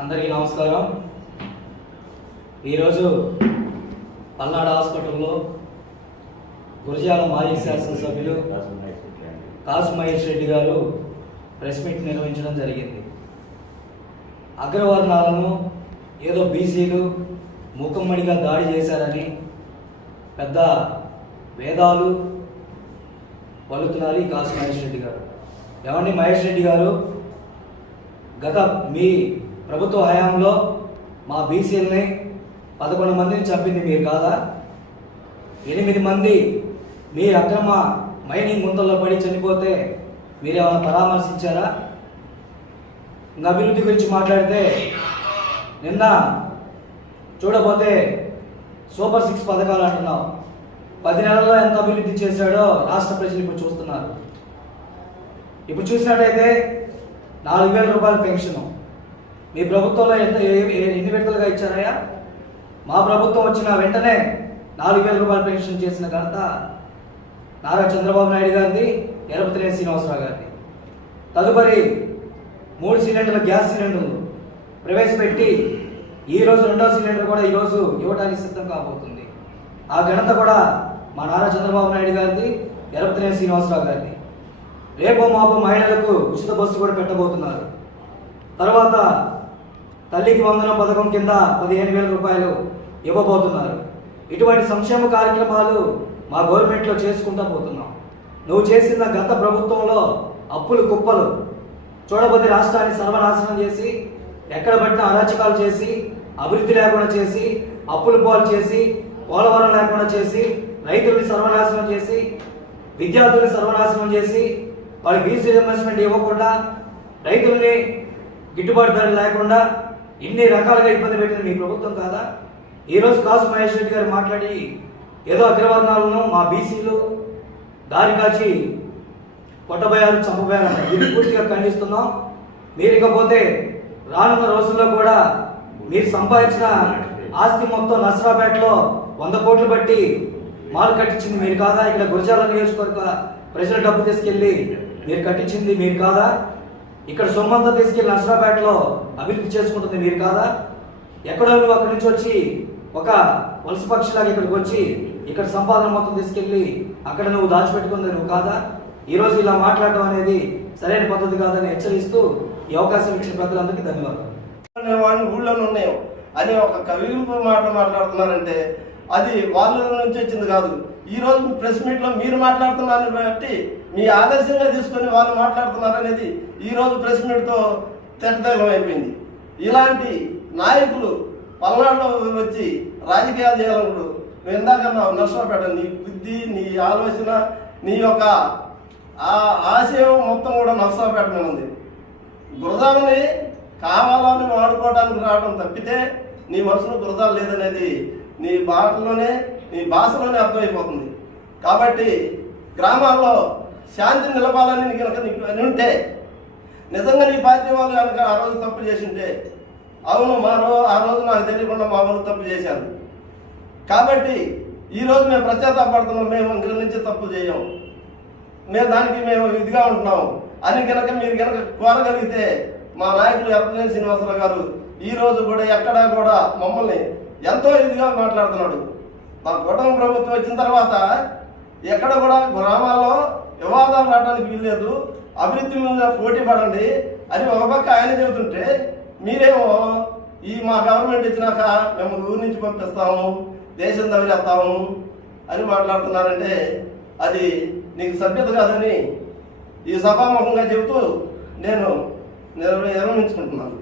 అందరికీ నమస్కారం. ఈరోజు పల్నాడు హాస్పిటల్లో గురజాల మాజీ శాసనసభ్యులు కాసు మహేష్ రెడ్డి గారు ప్రెస్ మీట్ నిర్వహించడం జరిగింది. అగ్రవర్ణాలను ఏదో బీసీలు మూకమ్మడిగా దాడి చేశారని పెద్ద వేదాలు వలుతున్నారు ఈ కాసు మహేష్ రెడ్డి గారు. ఏమండి మహేష్ రెడ్డి గారు, గత మీ ప్రభుత్వ హయాంలో మా బీసీలని 11 మందిని చంపింది మీరు కాదా? 8 మంది మీ అక్రమ మైనింగ్ గుంతల్లో పడి చనిపోతే మీరేమైనా పరామర్శించారా? ఇంకా అభివృద్ధి గురించి మాట్లాడితే నిన్న చూడబోతే సూపర్ 6 పథకాలు అంటున్నావు. 10 నెలల్లో ఎంత అభివృద్ధి చేశాడో రాష్ట్ర ప్రజలు ఇప్పుడు చూస్తున్నారు. ఇప్పుడు చూసినట్టయితే 4,000 రూపాయల పెన్షన్ మీ ప్రభుత్వంలో ఎన్ని విడతలుగా ఇచ్చారయ్యా? మా ప్రభుత్వం వచ్చిన వెంటనే 4,000 రూపాయల పెన్షన్ చేసిన ఘనత నారా చంద్రబాబు నాయుడు గారిది, ఎరపతినేని శ్రీనివాసరావు గారిది. తదుపరి 3 సిలిండర్ల గ్యాస్ సిలిండర్లు ప్రవేశపెట్టి ఈరోజు 2వ సిలిండర్ కూడా ఈరోజు ఇవ్వడానికి సిద్ధం కాబోతుంది. ఆ ఘనత కూడా మా నారా చంద్రబాబు నాయుడు గారిది, ఎరపతినేని శ్రీనివాసరావు గారిది. రేపో మాపో మహిళలకు ఉచిత బస్సు కూడా పెట్టబోతున్నారు. తర్వాత తల్లికి వందనం పథకం కింద 15,000 రూపాయలు ఇవ్వబోతున్నారు. ఇటువంటి సంక్షేమ కార్యక్రమాలు మా గవర్నమెంట్లో చేసుకుంటూ పోతున్నాం. నువ్వు చేసిన గత ప్రభుత్వంలో అప్పులు కుప్పలు చూడబోతే రాష్ట్రాన్ని సర్వనాశనం చేసి, ఎక్కడ పట్టిన అరాచకాలు చేసి, అభివృద్ధి లేకుండా చేసి, అప్పులు పాలు చేసి, పోలవరం లేకుండా చేసి, రైతుల్ని సర్వనాశనం చేసి, విద్యార్థుల్ని సర్వనాశనం చేసి, వాళ్ళకి ఫీజు రియంబర్స్మెంట్ ఇవ్వకుండా, రైతుల్ని గిట్టుబాటు ధర లేకుండా ఇన్ని రకాలుగా ఇబ్బంది పెట్టింది మీ ప్రభుత్వం కాదా? ఈరోజు కాసు మహేష్ రెడ్డి గారు మాట్లాడి ఏదో అగ్రవర్ణాలను మా బీసీలు దారి కాచి కొట్టబోయారు, చంపబోయారు. దీన్ని పూర్తిగా ఖండిస్తున్నాం. మీరు ఇకపోతే రానున్న రోజుల్లో కూడా మీరు సంపాదించిన ఆస్తి మొత్తం నసరాపేటలో 100 కోట్లు బట్టి మాలు కట్టించింది మీరు కాదా? ఇక్కడ గురజాల నియోజకవర్గ ప్రజల డబ్బు తీసుకెళ్ళి మీరు కట్టించింది మీరు కాదా? ఇక్కడ సొమ్మంతా తీసుకెళ్ళి నసరాపేటలో అభివృద్ధి చేసుకుంటుంది మీరు కాదా? ఎక్కడో నువ్వు అక్కడి నుంచి వచ్చి ఒక వలస పక్షిలాగా ఇక్కడికి వచ్చి ఇక్కడ సంపాదన మొత్తం తీసుకెళ్ళి అక్కడ నువ్వు దాచిపెట్టుకుంది నువ్వు కాదా? ఈరోజు ఇలా మాట్లాడటం అనేది సరైన పద్ధతి కాదని హెచ్చరిస్తూ ఈ అవకాశం ఇచ్చిన ప్రజలందరికీ ధన్యవాదాలు. వాడిని ఊళ్ళోనే ఉన్నాయో అని ఒక కవింపు మాట్లాడుతున్నారంటే అది వాళ్ళ నుంచి వచ్చింది కాదు. ఈరోజు ప్రెస్ మీట్లో మీరు మాట్లాడుతున్నారని బట్టి మీ ఆదర్శంగా తీసుకొని వాళ్ళు మాట్లాడుతున్నారు అనేది ఈరోజు ప్రెస్ మీట్తో తెట్టతెగలం అయిపోయింది. ఇలాంటి నాయకులు పల్నాడులో వచ్చి రాజకీయాలు చేయాలనుకో నువ్వు ఇందాక నష్టపడ్డ నీ బుద్ధి, నీ ఆలోచన, నీ యొక్క ఆశయం మొత్తం కూడా నష్టపెట్టమే ఉంది. గురజాలని కావాలని వాడుకోవడానికి రావడం తప్పితే నీ మనసులో గురజాలు లేదనేది నీ బాటలోనే, నీ భాషలోనే అర్థమైపోతుంది. కాబట్టి గ్రామాల్లో శాంతి నిలపాలని కనుక నీకు అని ఉంటే, నిజంగా నీ పార్టీ వాళ్ళు కనుక ఆ రోజు తప్పు చేసి ఉంటే, అవును ఆ రోజు నాకు తెలియకుండా మా వాళ్ళు తప్పు చేశారు కాబట్టి ఈరోజు మేము పశ్చాత్తాపడుతున్నాం, మేము ఇంక నుంచి తప్పు చేయం, దానికి మేము ఇదిగా ఉంటున్నాం అని కనుక మీరు కనుక కోరగలిగితే మా నాయకులు ఎరపతినేని శ్రీనివాసరావు గారు ఈరోజు కూడా ఎక్కడా కూడా మమ్మల్ని ఎంతో ఇదిగా మాట్లాడుతున్నాడు. మా కూటమి ప్రభుత్వం వచ్చిన తర్వాత ఎక్కడ కూడా గ్రామాల్లో వివాదాలు రావడానికి వీల్లేదు, అభివృద్ధి మీద పోటీ పడండి అని ఒక పక్క ఆయన చెబుతుంటే, మీరేమో ఈ మా గవర్నమెంట్ ఇచ్చినాక మేము ఊరి నుంచి పంపిస్తాము, దేశం తగిలేస్తాము అని మాట్లాడుతున్నారంటే అది నీకు సభ్యత కాదని ఈ సభాముఖంగా చెబుతూ నేను నిర్వహించుకుంటున్నాను.